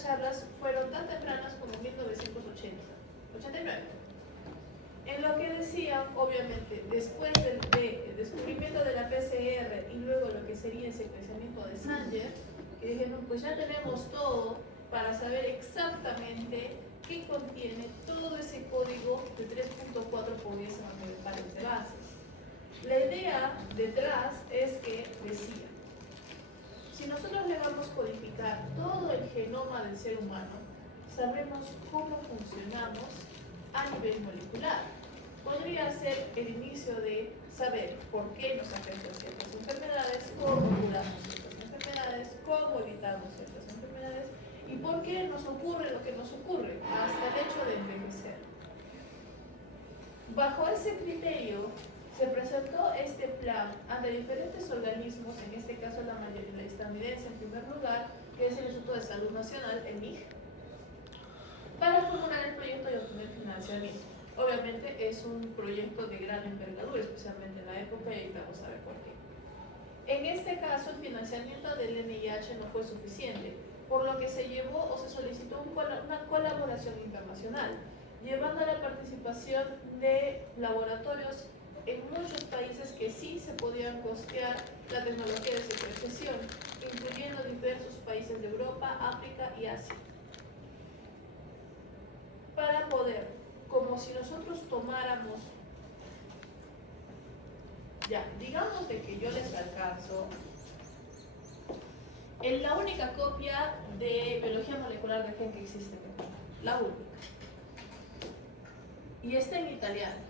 primeras charlas fueron tan tempranas como 1980, 89. En lo que decían, obviamente, después del descubrimiento de la PCR y luego lo que sería el secuenciamiento de Sanger, que dijeron, pues ya tenemos todo para saber exactamente qué contiene todo ese código de 3.4 pares de bases. La idea detrás es que decía, si nosotros le vamos a codificar todo el genoma del ser humano, sabremos cómo funcionamos a nivel molecular. Podría ser el inicio de saber por qué nos afectan ciertas enfermedades, cómo curamos ciertas enfermedades, cómo evitamos ciertas enfermedades y por qué nos ocurre lo que nos ocurre, hasta el hecho de envejecer. Bajo ese criterio, se presentó este plan ante diferentes organismos, en este caso la estadounidense en primer lugar, que es el Instituto de Salud Nacional, el NIH, para formular el proyecto y obtener financiamiento. Obviamente es un proyecto de gran envergadura, especialmente en la época, y ahorita vamos a ver por qué. En este caso, el financiamiento del NIH no fue suficiente, por lo que se llevó o se solicitó una colaboración internacional, llevando a la participación de laboratorios en muchos países que sí se podían costear la tecnología de secuenciación, incluyendo diversos países de Europa, África y Asia. Para poder, como si nosotros tomáramos, ya, digamos de que yo les alcanzo en la única copia de biología molecular de gen que existe en el mundo, la única. Y está en italiano.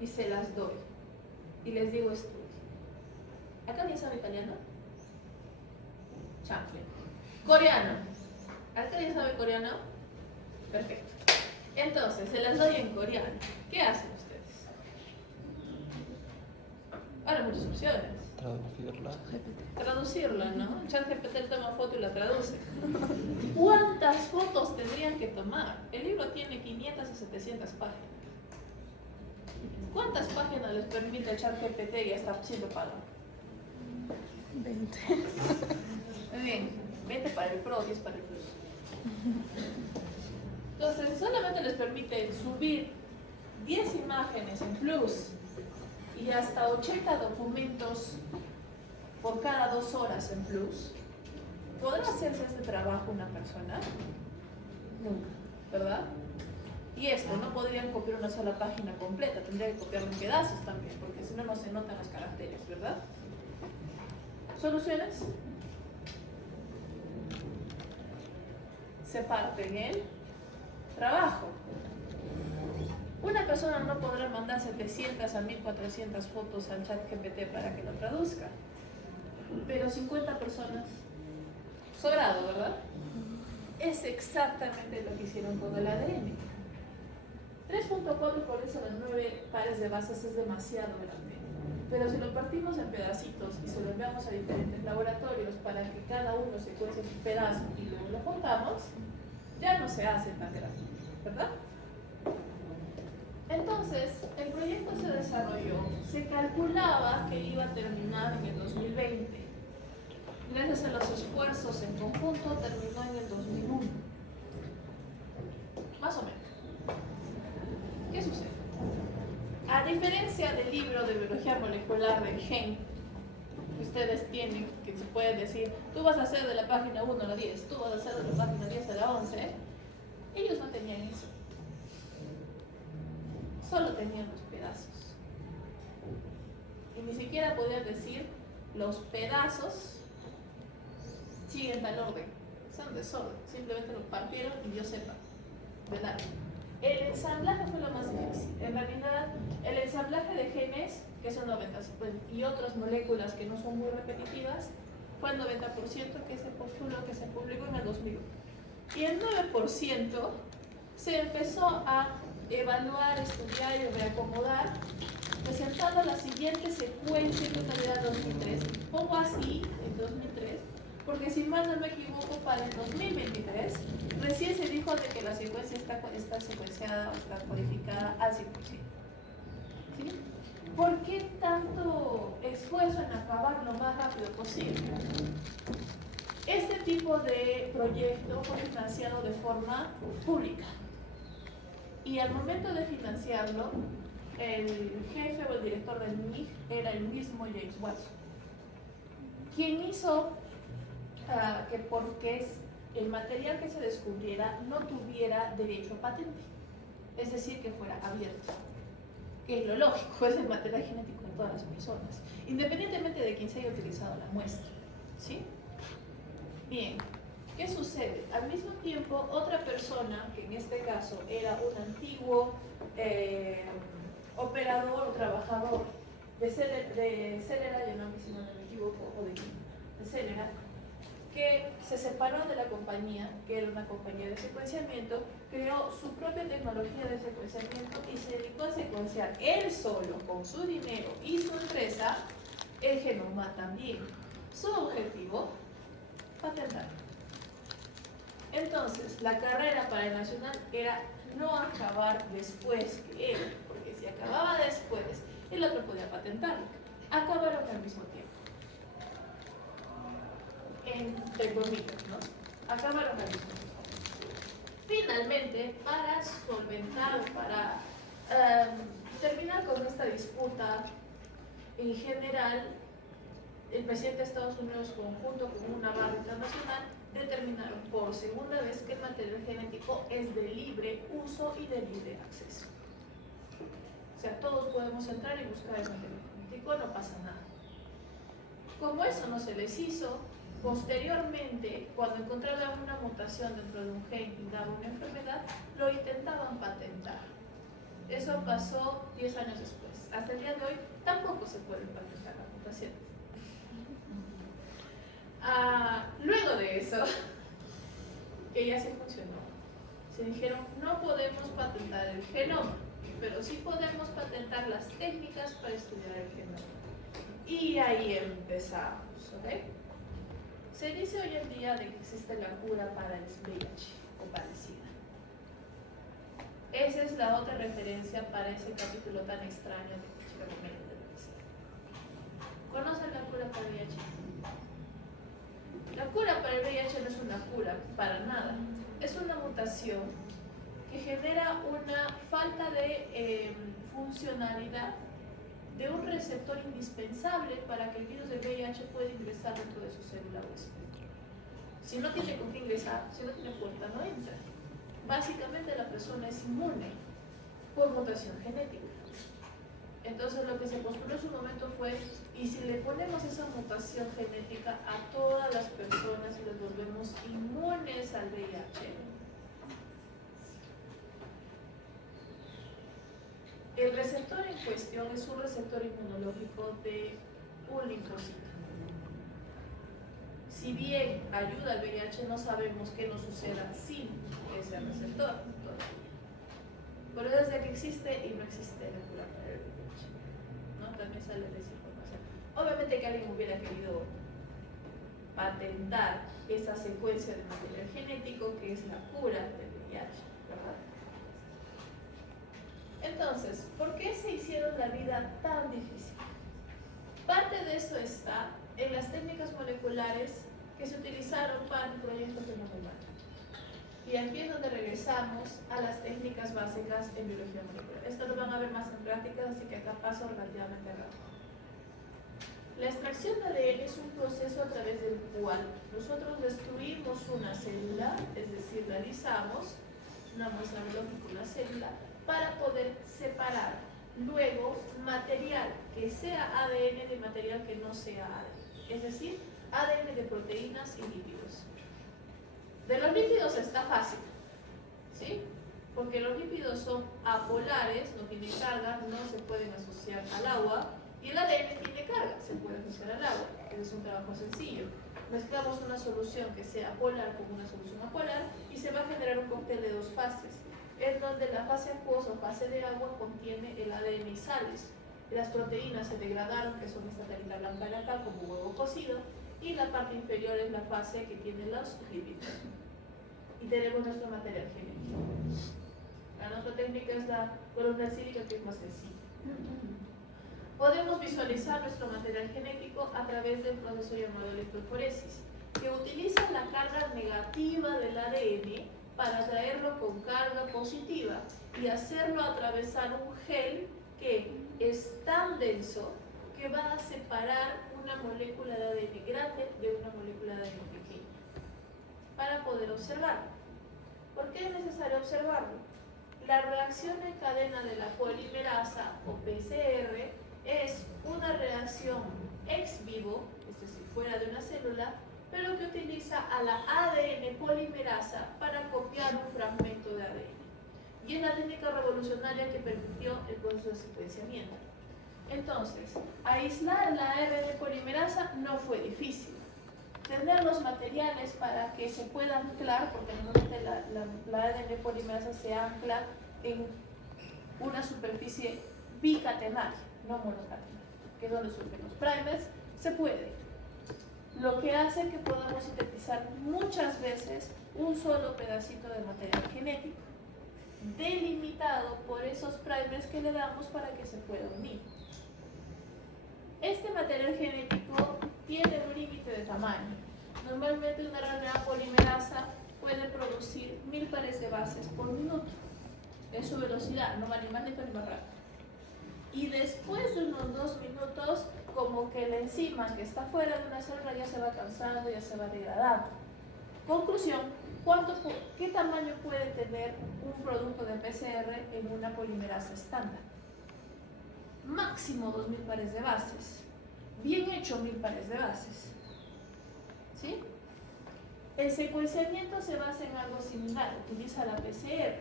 Y se las doy. Y les digo estudie. ¿Acá alguien sabe italiano? Chanfle. Coreano. ¿Acá alguien sabe coreano? Perfecto. Entonces, se las doy en coreano. ¿Qué hacen ustedes? Ahora muchas opciones. Traducirla, ¿no? ChatGPT toma foto y la traduce. ¿Cuántas fotos tendrían que tomar? El libro tiene 500 a 700 páginas. ¿Cuántas páginas les permite el ChatGPT y está siendo pagado? 20. Muy bien, 20 para el Pro, 10 para el Plus. Entonces, solamente les permite subir 10 imágenes en Plus y hasta 80 documentos por cada 2 horas en Plus. ¿Podrá hacerse este trabajo una persona? Nunca, ¿verdad? Y esto, no podrían copiar una sola página completa, tendrían que copiarlo en pedazos también, porque si no, no se notan los caracteres, ¿verdad? ¿Soluciones? Se parte en el trabajo. Una persona no podrá mandar 700 a 1400 fotos al chat GPT para que lo traduzca, pero 50 personas, sobrado, ¿verdad? Es exactamente lo que hicieron con el ADN. 3.4 por eso las 9 pares de bases es demasiado grande. Pero si lo partimos en pedacitos y se lo enviamos a diferentes laboratorios para que cada uno secuencie su pedazo y luego lo juntamos, ya no se hace tan grande, ¿verdad? Entonces, el proyecto se desarrolló, se calculaba que iba a terminar en el 2020. Gracias a los esfuerzos en conjunto, terminó en el 2001. Más o menos. ¿Qué sucede? A diferencia del libro de biología molecular del gen que ustedes tienen, que se puede decir, tú vas a hacer de la página 1 a la 10, tú vas a hacer de la página 10 a la 11, ellos no tenían eso. Solo tenían los pedazos. Y ni siquiera podían decir los pedazos siguen tal orden. Son desorden. Simplemente lo partieron y yo sepa. ¿Verdad? El ensamblaje fue lo más difícil. En realidad, el ensamblaje de genes, que son 90, y otras moléculas que no son muy repetitivas, fue el 90% que se postuló, que se publicó en el 2001. Y el 9% se empezó a evaluar, estudiar y reacomodar, presentando la siguiente secuencia en totalidad 2003. Pongo así, en 2003, porque si mal no me equivoco, para el 2023 recién se dijo de que la secuencia está secuenciada o está codificada al 100%. ¿Sí? ¿Por qué tanto esfuerzo en acabar lo más rápido posible? Este tipo de proyecto fue financiado de forma pública y al momento de financiarlo, el jefe o el director del MIG era el mismo James Watson, quien hizo que porque el material que se descubriera no tuviera derecho a patente, es decir, que fuera abierto, que es lo lógico, es el material genético de todas las personas, independientemente de quién se haya utilizado la muestra, ¿sí? Bien, ¿qué sucede? Al mismo tiempo, otra persona, que en este caso era un antiguo operador o trabajador de Celera, yo no sé si no me equivoco, o de Celera, que se separó de la compañía, que era una compañía de secuenciamiento, creó su propia tecnología de secuenciamiento y se dedicó a secuenciar él solo, con su dinero y su empresa, el genoma también. Su objetivo, patentar. Entonces, la carrera para el Nacional era no acabar después que él, porque si acababa después, el otro podía patentarlo. Acabaron al mismo tiempo. Entre comillas, ¿no? Acabaron al mismo tiempo. Finalmente, para solventar, para terminar con esta disputa, en general, el presidente de Estados Unidos, conjunto con una barra internacional, determinaron por segunda vez que el material genético es de libre uso y de libre acceso. O sea, todos podemos entrar y buscar el material genético, no pasa nada. Como eso no se les hizo, posteriormente, cuando encontraban una mutación dentro de un gen y daba una enfermedad, lo intentaban patentar. Eso pasó 10 años después. Hasta el día de hoy tampoco se pueden patentar las mutaciones. Luego de eso, que ya se funcionó, se dijeron, no podemos patentar el genoma, pero sí podemos patentar las técnicas para estudiar el genoma. Y ahí empezamos, ¿ok? Se dice hoy en día de que existe la cura para el VIH o para el SIDA. Esa es la otra referencia para ese capítulo tan extraño de Chicago Med. ¿Conocen la cura para el VIH? La cura para el VIH no es una cura, para nada. Es una mutación que genera una falta de funcionalidad de un receptor indispensable para que el virus del VIH pueda ingresar dentro de su célula huésped. Si no tiene con qué ingresar, si no tiene puerta, no entra. Básicamente la persona es inmune por mutación genética. Entonces lo que se postuló en su momento fue, y si le ponemos esa mutación genética a todas las personas y les volvemos inmunes al VIH, el receptor en cuestión es un receptor inmunológico de un linfocito. Si bien ayuda al VIH, no sabemos qué nos suceda sin ese receptor todavía. Por eso es de que existe y no existe la cura para el VIH, ¿no? También sale de esa información. Obviamente que alguien hubiera querido patentar esa secuencia de material genético que es la cura del VIH, ¿verdad? Entonces, ¿por qué se hicieron la vida tan difícil? Parte de eso está en las técnicas moleculares que se utilizaron para el proyecto Genoma Humano. Y aquí es donde regresamos a las técnicas básicas en biología molecular. Esto lo van a ver más en prácticas, así que acá paso relativamente rápido. La extracción de ADN es un proceso a través del cual nosotros destruimos una célula, es decir, realizamos una muestra biológica de una célula, para poder separar luego material que sea ADN de material que no sea ADN, es decir, ADN de proteínas y lípidos. De los lípidos está fácil, ¿sí? Porque los lípidos son apolares, no tienen carga, no se pueden asociar al agua, y el ADN tiene carga, se puede asociar al agua. Ese es un trabajo sencillo. Mezclamos una solución que sea polar con una solución apolar y se va a generar un cóctel de dos fases, en donde la fase acuosa o fase de agua contiene el ADN y sales. Las proteínas se degradaron, que son esta telita blanca de acá, como huevo cocido, y la parte inferior es la fase que tiene los lípidos. Y tenemos nuestro material genético. La nuestra técnica es la columna sílica, que es más sencilla. Podemos visualizar nuestro material genético a través del proceso llamado electroforesis. que utiliza la carga negativa del ADN para traerlo con carga positiva y hacerlo atravesar un gel que es tan denso que va a separar una molécula de ADN grande de una molécula de ADN pequeña para poder observarlo. ¿Por qué es necesario observarlo? La reacción en cadena de la polimerasa o PCR es una reacción ex vivo, es decir, fuera de una célula, pero que utiliza a la ADN polimerasa para copiar un fragmento de ADN. Y es la técnica revolucionaria que permitió el proceso de secuenciamiento. Entonces, aislar la ARN polimerasa no fue difícil. Tener los materiales para que se pueda anclar, porque normalmente la ADN polimerasa se ancla en una superficie bicatenaria, no monocatenaria, que es donde surgen los primers, se puede. Lo que hace que podamos sintetizar muchas veces un solo pedacito de material genético, delimitado por esos primers que le damos para que se pueda unir. Este material genético tiene un límite de tamaño. Normalmente una RNA polimerasa puede producir 1000 pares de bases por minuto. Es su velocidad, no va ni más lento ni más rápido. Y después de unos 2 minutos, como que la enzima que está fuera de una célula ya se va cansando, ya se va degradando. Conclusión, ¿qué tamaño puede tener un producto de PCR en una polimerasa estándar? Máximo 2000 pares de bases. Bien hecho 1000 pares de bases. ¿Sí? El secuenciamiento se basa en algo similar, utiliza la PCR,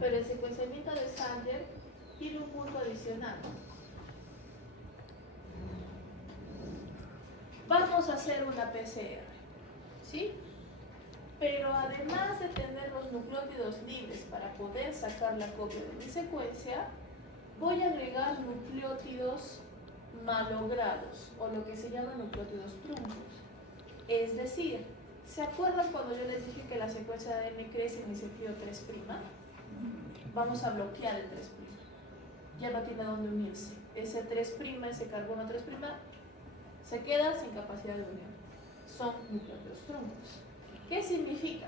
pero el secuenciamiento de Sanger tiene un punto adicional. Vamos a hacer una PCR, ¿sí? Pero además de tener los nucleótidos libres para poder sacar la copia de mi secuencia, voy a agregar nucleótidos malogrados, o lo que se ''llama nucleótidos truncos. Es decir, ¿se acuerdan cuando yo les dije que la secuencia de ADN crece en el sentido 3'? Vamos a bloquear el 3'. Ya no tiene dónde unirse. Ese 3', ese carbono 3', se queda sin capacidad de unión. Son nucleótidos truncos. ¿Qué significa?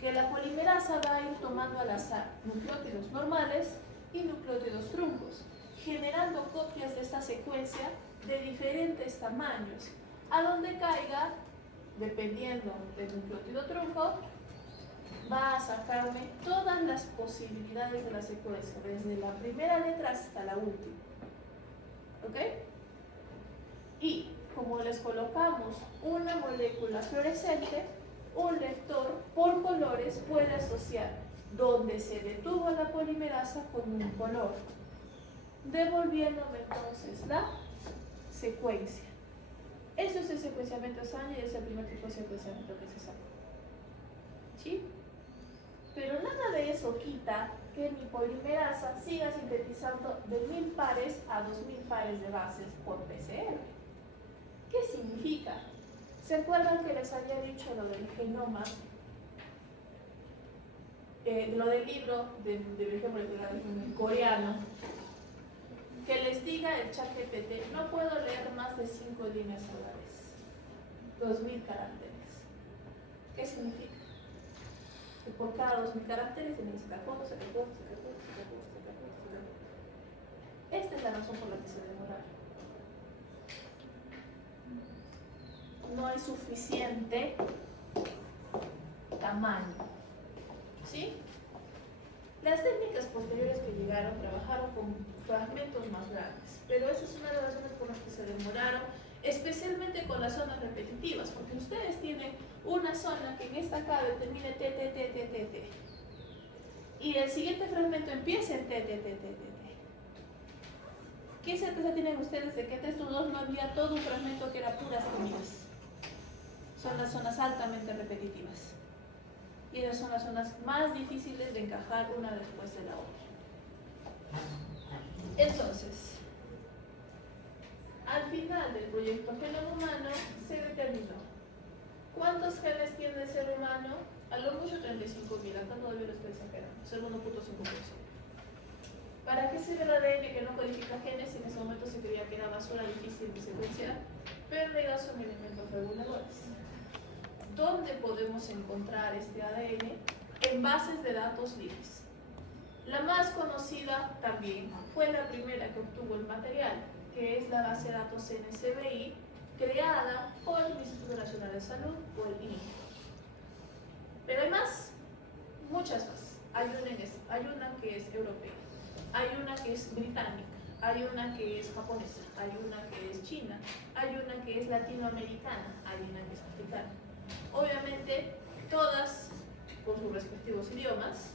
Que la polimerasa va a ir tomando al azar nucleótidos normales y nucleótidos truncos, generando copias de esta secuencia de diferentes tamaños, a donde caiga, dependiendo del nucleótido trunco, va a sacarme todas las posibilidades de la secuencia, desde la primera letra hasta la última. ¿Ok? Y como les colocamos una molécula fluorescente, un lector por colores puede asociar donde se detuvo la polimerasa con un color, devolviéndome entonces la secuencia. Eso es el secuenciamiento Sanger y es el primer tipo de secuenciamiento que se saca. ¿Sí? Pero nada de eso quita que mi polimerasa siga sintetizando de 1000 pares a 2000 pares de bases por PCR. ¿Qué significa? ¿Se acuerdan que les había dicho lo del genoma? Lo del libro de biología molecular en coreano, que les diga el ChatGPT, no puedo leer más de 5 líneas a la vez, 2000 caracteres. ¿Qué significa? Que por cada 2000 caracteres se necesita fotos, se recuerda. Esta es la razón por la que se demora. No hay suficiente tamaño. ¿Sí? Las técnicas posteriores que llegaron trabajaron con fragmentos más grandes, pero esa es una de las razones por las que se demoraron, especialmente con las zonas repetitivas, porque ustedes tienen una zona que en esta cabe termine T, y el siguiente fragmento empieza en T. ¿Qué certeza tienen ustedes de que entre estos dos no había todo un fragmento que era puras temidas? Son las zonas altamente repetitivas. Y esas son las zonas más difíciles de encajar una después de la otra. Entonces, al final del proyecto Genoma Humano se determinó cuántos genes tiene el ser humano, a lo mucho 35.000, acá todavía lo estoy exagerando, es el 1.5%. ¿Para qué sirve el ADN que no codifica genes? En ese momento se creía que era basura difícil de secuenciar, pero en realidad son elementos reguladores. ¿dónde podemos encontrar este ADN? En bases de datos libres. La más conocida también fue la primera que obtuvo el material, que es la base de datos NSBI, creada por el Instituto Nacional de Salud o el INIC. Pero hay más, muchas más. Hay una que es europea, hay una que es británica, hay una que es japonesa, hay una que es china, hay una que es latinoamericana, hay una que es africana. Obviamente, todas con sus respectivos idiomas,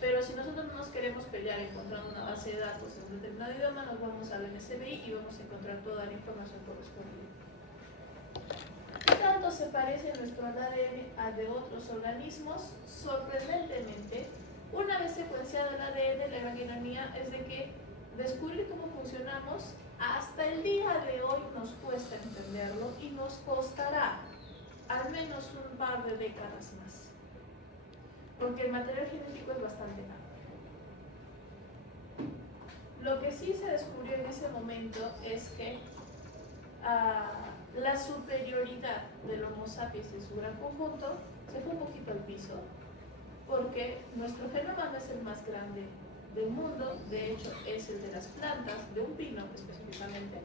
pero si nosotros no nos queremos pelear encontrando una base de datos en un determinado idioma, nos vamos al NSBI y vamos a encontrar toda la información correspondiente. ¿Qué tanto se parece nuestro ADN a de otros organismos? Sorprendentemente, una vez secuenciado el ADN, la gran ironía es de que descubrir cómo funcionamos hasta el día de hoy nos cuesta entenderlo y nos costará al menos un par de décadas más, porque el material genético es bastante amplio. Lo que sí se descubrió en ese momento es que la superioridad del Homo sapiens en su gran conjunto se fue un poquito al piso, porque nuestro genoma no es el más grande del mundo, de hecho es el de las plantas, de un pino específicamente.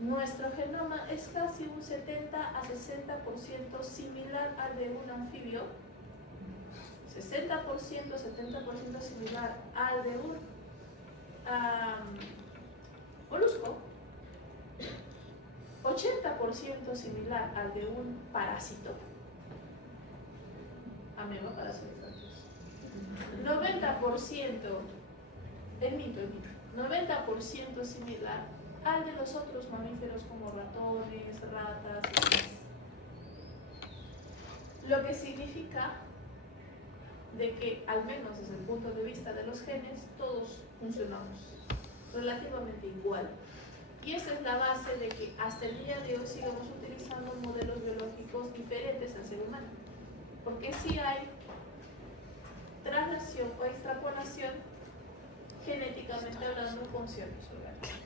Nuestro genoma es casi un 70 a 60% similar al de un anfibio, 60%, 70% similar al de un molusco, 80% similar al de un parásito, ameba, parásito, 90%, el mito, 90% similar al de los otros mamíferos como ratones, ratas y demás. Lo que significa de que, al menos desde el punto de vista de los genes, todos funcionamos relativamente igual. Y esa es la base de que hasta el día de hoy sigamos utilizando modelos biológicos diferentes al ser humano. Porque sí hay traslación o extrapolación genéticamente hablando con ciertos organismos.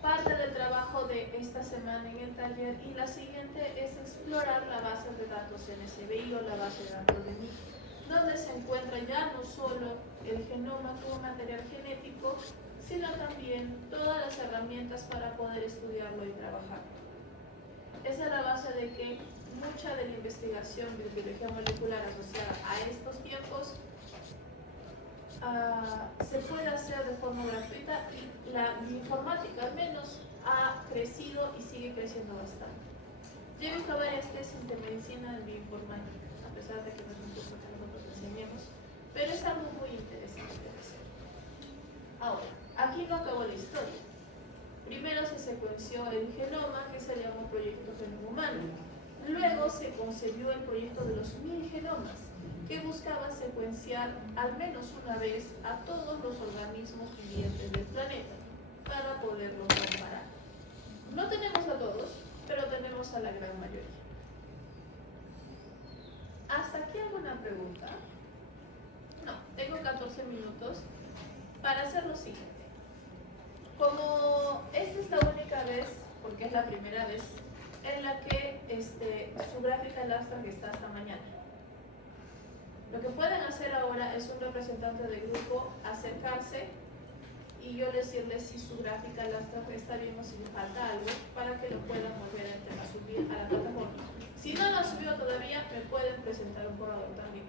Parte del trabajo de esta semana en el taller y la siguiente es explorar la base de datos NSBI o la base de datos de MIC, donde se encuentra ya no solo el genoma como material genético, sino también todas las herramientas para poder estudiarlo y trabajarlo. Esa es la base de que mucha de la investigación de biología molecular asociada a estos tiempos se puede hacer de forma gratuita y la informática al menos ha crecido y sigue creciendo bastante. Yo he visto varias tesis de medicina en bioinformática, a pesar de que no es un curso que nosotros enseñemos, pero es algo muy interesante de hacer. Ahora, aquí no acabó la historia. Primero se secuenció el genoma, que se llamó Proyecto Genoma Humano. Luego se concebió el proyecto de los 1000 genomas, que buscaba secuenciar al menos una vez a todos los organismos vivientes del planeta para poderlos comparar. No tenemos a todos, pero tenemos a la gran mayoría. ¿Hasta aquí alguna pregunta? No, tengo 14 minutos para hacer lo siguiente. Como esta es la única vez, porque es la primera vez, en la que su gráfica Lastra que está hasta mañana. Lo que pueden hacer ahora es un representante del grupo acercarse y yo decirles si su gráfica Lastra está bien o si le falta algo para que lo puedan volver a subir a la plataforma. Si no lo ha subido todavía, me pueden presentar un borrador también.